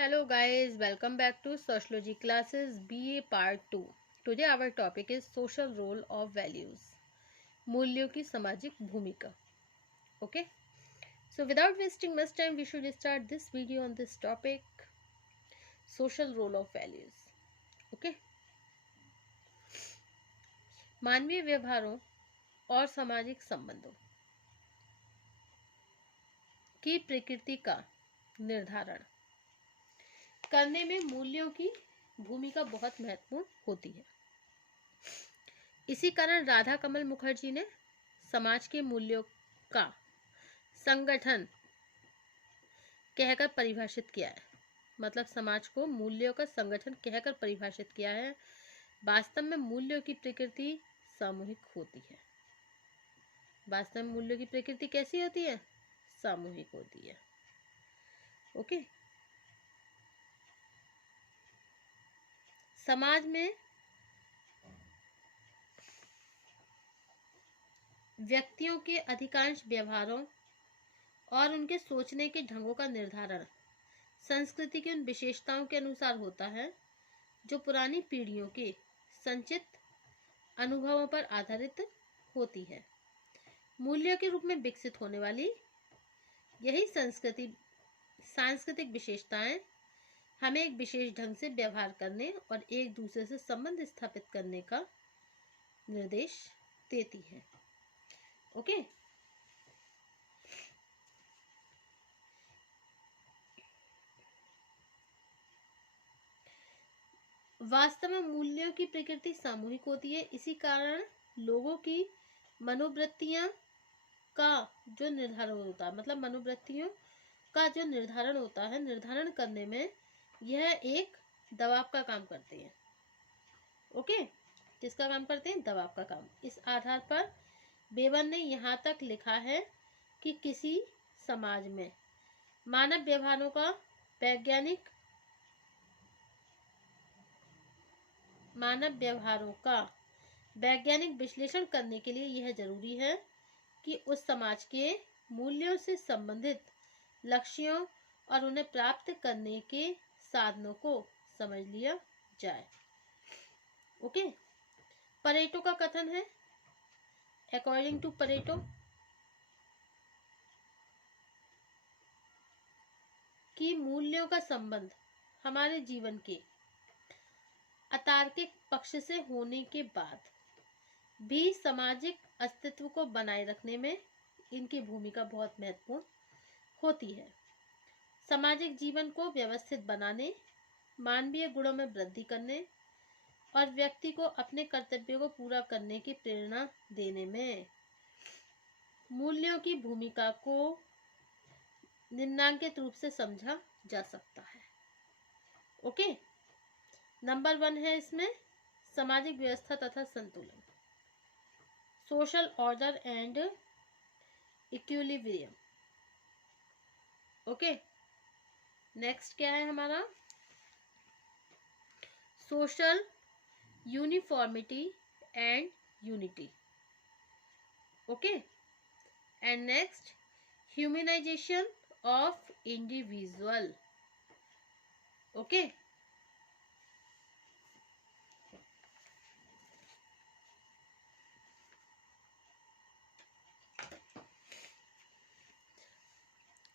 Hello guys, welcome back to Sociology classes BA Part 2. Today our topic is social role of values. मूल्यों की सामाजिक भूमिका. Okay. So without wasting much time, we should start this video on this topic. Social role of values. Okay. मानवीय व्यवहारों और सामाजिक संबंधों की प्रकृति का निर्धारण करने में मूल्यों की भूमिका बहुत महत्वपूर्ण होती है. इसी कारण राधा कमल मुखर्जी ने समाज के मूल्यों का संगठन कहकर परिभाषित किया है. मतलब समाज को मूल्यों का संगठन कहकर परिभाषित किया है. वास्तव में मूल्यों की प्रकृति सामूहिक होती है. वास्तव में मूल्यों की प्रकृति कैसी होती है? सामूहिक होती है. ओके. समाज में व्यक्तियों के अधिकांश व्यवहारों और उनके सोचने के ढंगों का निर्धारण संस्कृति की उन विशेषताओं के अनुसार होता है जो पुरानी पीढ़ियों के संचित अनुभवों पर आधारित होती है. मूल्यों के रूप में विकसित होने वाली यही सांस्कृतिक विशेषताएं हमें एक विशेष ढंग से व्यवहार करने और एक दूसरे से संबंध स्थापित करने का निर्देश देती है. ओके. वास्तव में मूल्यों की प्रकृति सामूहिक होती है. इसी कारण लोगों की मनोवृत्तियां का जो निर्धारण होता है, मतलब मनोवृत्तियों का जो निर्धारण होता है, निर्धारण करने में यह एक दबाव का काम करते हैं. ओके. किसका काम करते हैं? दबाव का काम. इस आधार पर बेबन ने यहाँ तक लिखा है कि किसी समाज में मानव व्यवहारों का वैज्ञानिक विश्लेषण करने के लिए यह जरूरी है कि उस समाज के मूल्यों से संबंधित लक्ष्यों और उन्हें प्राप्त करने के साधनों को समझ लिया जाए. ओके. परेटो का कथन है, अकॉर्डिंग टू परेटो, कि मूल्यों का संबंध हमारे जीवन के अतार्किक पक्ष से होने के बाद भी सामाजिक अस्तित्व को बनाए रखने में इनकी भूमिका बहुत महत्वपूर्ण होती है. सामाजिक जीवन को व्यवस्थित बनाने, मानवीय गुणों में वृद्धि करने और व्यक्ति को अपने कर्तव्यों को पूरा करने की प्रेरणा देने में मूल्यों की भूमिका को निम्नांकित रूप से समझा जा सकता है. ओके. नंबर 1 है इसमें सामाजिक व्यवस्था तथा संतुलन, social order and equilibrium. Okay. Next क्या है हमारा? Social uniformity and unity. Okay. And next humanisation of individual. Okay.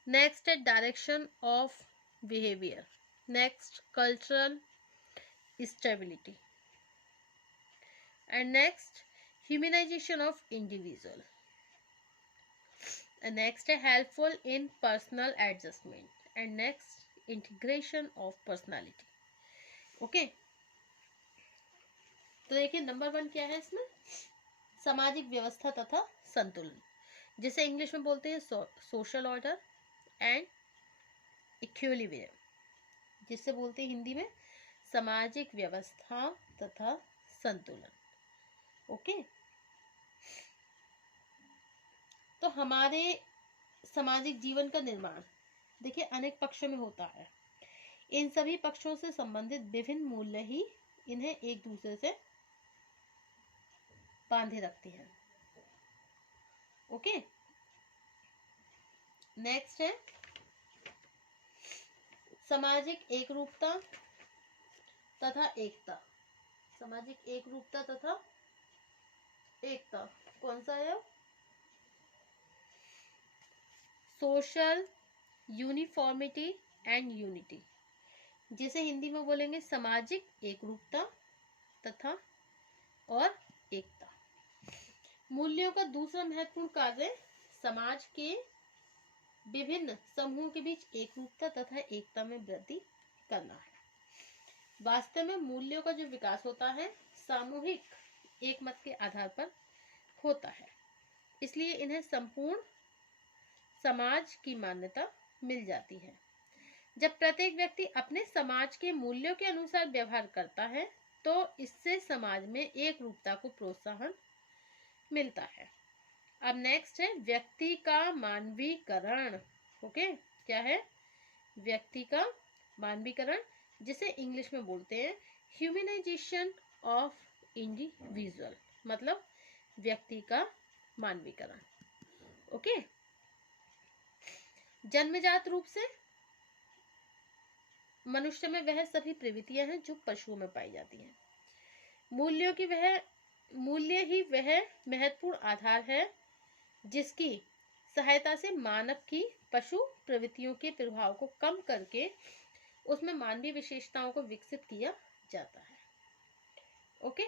Next है direction of behavior. Next cultural stability. And next humanization of individual. And next है helpful in personal adjustment. And next integration of personality. Okay. तो देखिए number 1 क्या है इसमें? सामाजिक व्यवस्था तथा संतुलन, जिसे इंग्लिश में बोलते हैं सोशल ऑर्डर एंड इक्विलिब्रियम, जिससे बोलते हैं हिंदी में सामाजिक व्यवस्था तथा संतुलन. ओके. तो हमारे सामाजिक जीवन का निर्माण देखिए अनेक पक्षों में होता है. इन सभी पक्षों से संबंधित विभिन्न मूल्य ही इन्हें एक दूसरे से बांधे रखते हैं. ओके. नेक्स्ट है सामाजिक एकरूपता तथा एकता। सामाजिक एकरूपता तथा एकता कौन सा है? सोशल यूनिफॉर्मिटी एंड यूनिटी, जिसे हिंदी में बोलेंगे सामाजिक एकरूपता तथा और एकता। मूल्यों का दूसरा महत्वपूर्ण कार्य समाज के विभिन्न समूहों के बीच एकरूपता तथा एकता में वृद्धि करना है। वास्तव में मूल्यों का जो विकास होता है सामूहिक एकमत के आधार पर होता है, इसलिए इन्हें संपूर्ण समाज की मान्यता मिल जाती है। जब प्रत्येक व्यक्ति अपने समाज के मूल्यों के अनुसार व्यवहार करता है तो इससे समाज में एकरूपता को प्रोत्साहन मिलता है। अब नेक्स्ट है व्यक्ति का मानवीकरण। ओके, क्या है? व्यक्ति का मानवीकरण, जिसे इंग्लिश में बोलते हैं ह्यूमनाइजेशन ऑफ इंडिविजुअल, मतलब व्यक्ति का मानवीकरण। ओके, जन्मजात रूप से मनुष्य में वह सभी प्रवृत्तियां हैं जो पशुओं में पाई जाती हैं। मूल्य ही वह महत्वपूर्ण आधार है जिसकी सहायता से मानव की पशु प्रवृत्तियों के प्रभाव को कम करके उसमें मानवीय विशेषताओं को विकसित किया जाता है। ओके,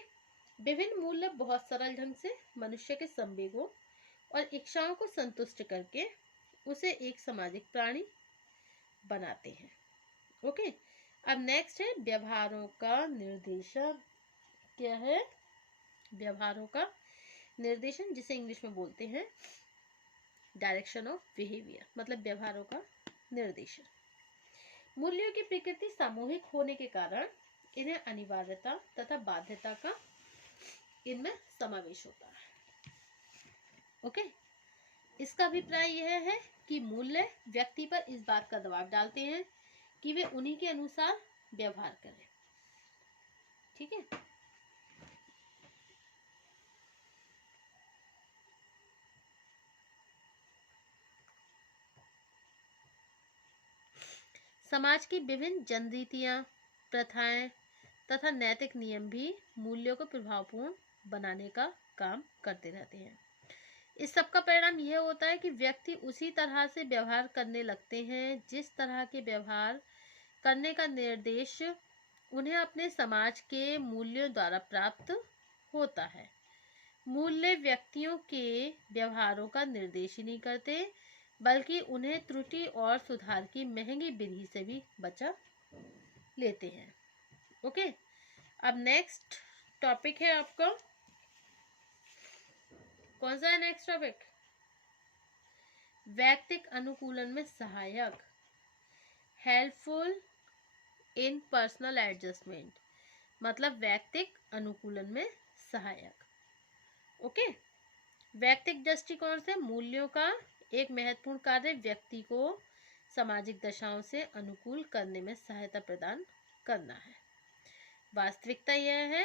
विभिन्न मूल्य बहुत सरल ढंग से मनुष्य के संवेगों और इच्छाओं को संतुष्ट करके उसे एक सामाजिक प्राणी बनाते हैं। ओके, अब नेक्स्ट है व्यवहारों का निर्देशन। क्या है? व्यवहारों का निर्देशन, जिसे इंग्लिश में बोलते हैं डायरेक्शन ऑफ बिहेवियर, मतलब व्यवहारों का निर्देशन। मूल्यों की प्रकृति सामूहिक होने के कारण इन्हें अनिवार्यता तथा बाध्यता का इनमें समावेश होता है। ओके, इसका अभिप्राय यह है कि मूल्य व्यक्ति पर इस बात का दबाव डालते हैं कि वे उन्हीं के अनुसार व्यवहार करें। ठीक है, समाज की विभिन्न जनरीतियां, प्रथाएं तथा नैतिक नियम भी मूल्यों को प्रभावपूर्ण बनाने का काम करते रहते हैं। इस सब का परिणाम यह होता है कि व्यक्ति उसी तरह से व्यवहार करने लगते हैं जिस तरह के व्यवहार करने का निर्देश उन्हें अपने समाज के मूल्यों द्वारा प्राप्त होता है। मूल्य व्यक्तियों के व्यवहारों का निर्देश ही नहीं करते बल्कि उन्हें त्रुटि और सुधार की महंगी विधि से भी बचा लेते हैं। ओके, अब नेक्स्ट टॉपिक है आपका, कौन सा है नेक्स्ट टॉपिक? वैयक्तिक अनुकूलन में सहायक, हेल्पफुल इन पर्सनल एडजस्टमेंट, मतलब वैयक्तिक अनुकूलन में सहायक। ओके, वैयक्तिक दृष्टिकोण से मूल्यों का एक महत्वपूर्ण कार्य व्यक्ति को सामाजिक दशाओं से अनुकूल करने में सहायता प्रदान करना है। वास्तविकता यह है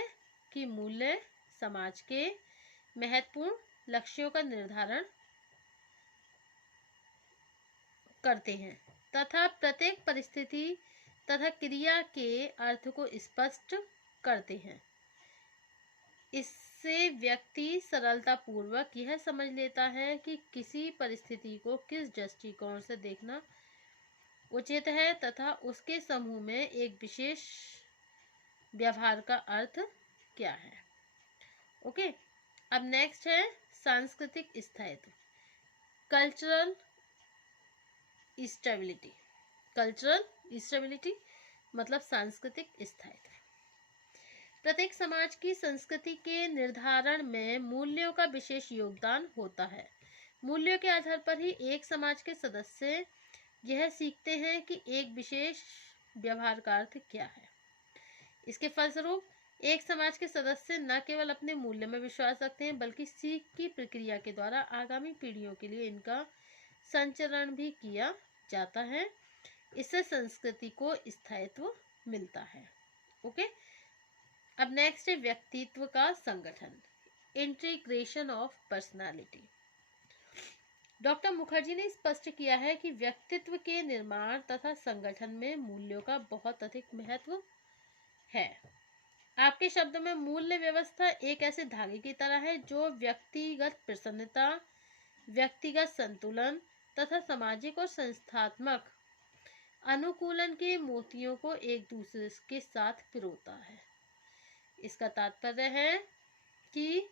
कि मूल्य समाज के महत्वपूर्ण लक्ष्यों का निर्धारण करते हैं तथा प्रत्येक परिस्थिति तथा क्रिया के अर्थ को स्पष्ट करते हैं। इससे व्यक्ति सरलता पूर्वक यह समझ लेता है कि किसी परिस्थिति को किस दृष्टिकोण से देखना उचित है तथा उसके समूह में एक विशेष व्यवहार का अर्थ क्या है। ओके, अब नेक्स्ट है सांस्कृतिक स्थायित्व, कल्चरल स्टेबिलिटी। कल्चरल स्टेबिलिटी मतलब सांस्कृतिक स्थायित्व। प्रत्येक समाज की संस्कृति के निर्धारण में मूल्यों का विशेष योगदान होता है। मूल्यों के आधार पर ही एक समाज के सदस्य यह सीखते हैं कि एक विशेष व्यवहार का अर्थ क्या है। इसके फलस्वरूप एक समाज के सदस्य न केवल अपने मूल्य में विश्वास रखते हैं बल्कि सीख की प्रक्रिया के द्वारा आगामी पीढ़ियों के लिए इनका संचरण भी किया जाता है। इससे संस्कृति को स्थायित्व मिलता है। ओके, अब नेक्स्ट है व्यक्तित्व का संगठन, integration of personality. Doctor Mukherjee ने स्पष्ट किया है कि व्यक्तित्व के निर्माण तथा संगठन में मूल्यों का बहुत अधिक महत्व है। आपके शब्दों में मूल्य व्यवस्था एक ऐसे धागे की तरह है जो व्यक्तिगत प्रसन्नता, व्यक्तिगत संतुलन तथा सामाजिक और संस्थात्मक अनुकूलन के मोतियों को एक दूसरे के साथ पिरोता है। इसका तात्पर्य है कि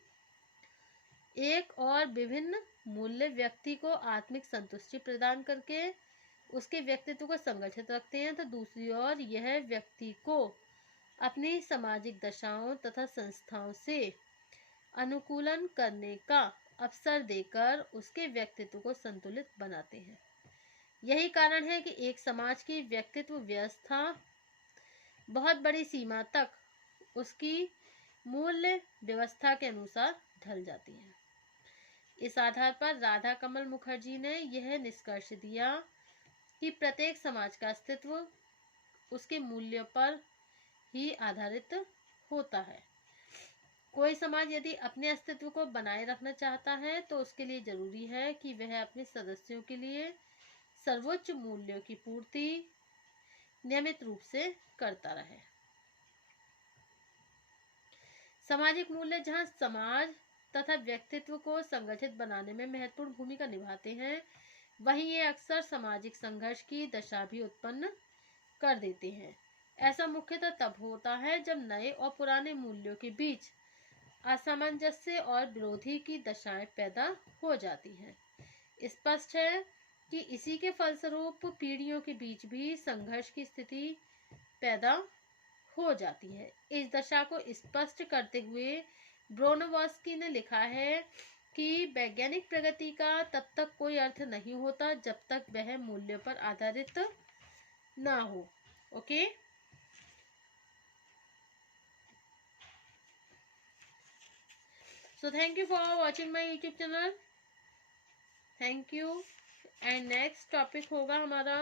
एक और विभिन्न मूल्य व्यक्ति को आत्मिक संतुष्टि प्रदान करके उसके व्यक्तित्व को संगठित रखते हैं, तो दूसरी ओर यह व्यक्ति को अपनी सामाजिक दशाओं तथा संस्थाओं से अनुकूलन करने का अवसर देकर उसके व्यक्तित्व को संतुलित बनाते हैं। यही कारण है कि एक समाज की व्यक्तित्व व्यवस्था बहुत बड़ी सीमा तक उसकी मूल्य व्यवस्था के अनुसार ढल जाती है। इस आधार पर राधा कमल मुखर्जी ने यह निष्कर्ष दिया कि प्रत्येक समाज का अस्तित्व उसके मूल्यों पर ही आधारित होता है। कोई समाज यदि अपने अस्तित्व को बनाए रखना चाहता है तो उसके लिए जरूरी है कि वह अपने सदस्यों के लिए सर्वोच्च मूल्यों की पूर्ति नियमित रूप से करता रहे। सामाजिक मूल्य जहां समाज तथा व्यक्तित्व को संगठित बनाने में महत्वपूर्ण भूमिका निभाते हैं, वहीं ये अक्सर सामाजिक संघर्ष की दशा भी उत्पन्न कर देते हैं। ऐसा मुख्यतः तब होता है जब नए और पुराने मूल्यों के बीच असामंजस्य और विरोधी की दशाएं पैदा हो जाती हैं। स्पष्ट है कि इसी के फलस्वरूप पीढ़ियों के बीच भी संघर्ष की स्थिति पैदा हो जाती है। इस दशा को स्पष्ट करते हुए ब्रोनोवस्की ने लिखा है कि वैज्ञानिक प्रगति का तब तक कोई अर्थ नहीं होता जब तक वह मूल्यों पर आधारित ना हो। Okay, so thank you for watching my YouTube channel. Thank you. And next topic होगा हमारा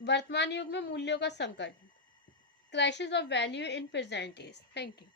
वर्तमान युग में मूल्यों का संकट, crisis of value in present age. Thank you.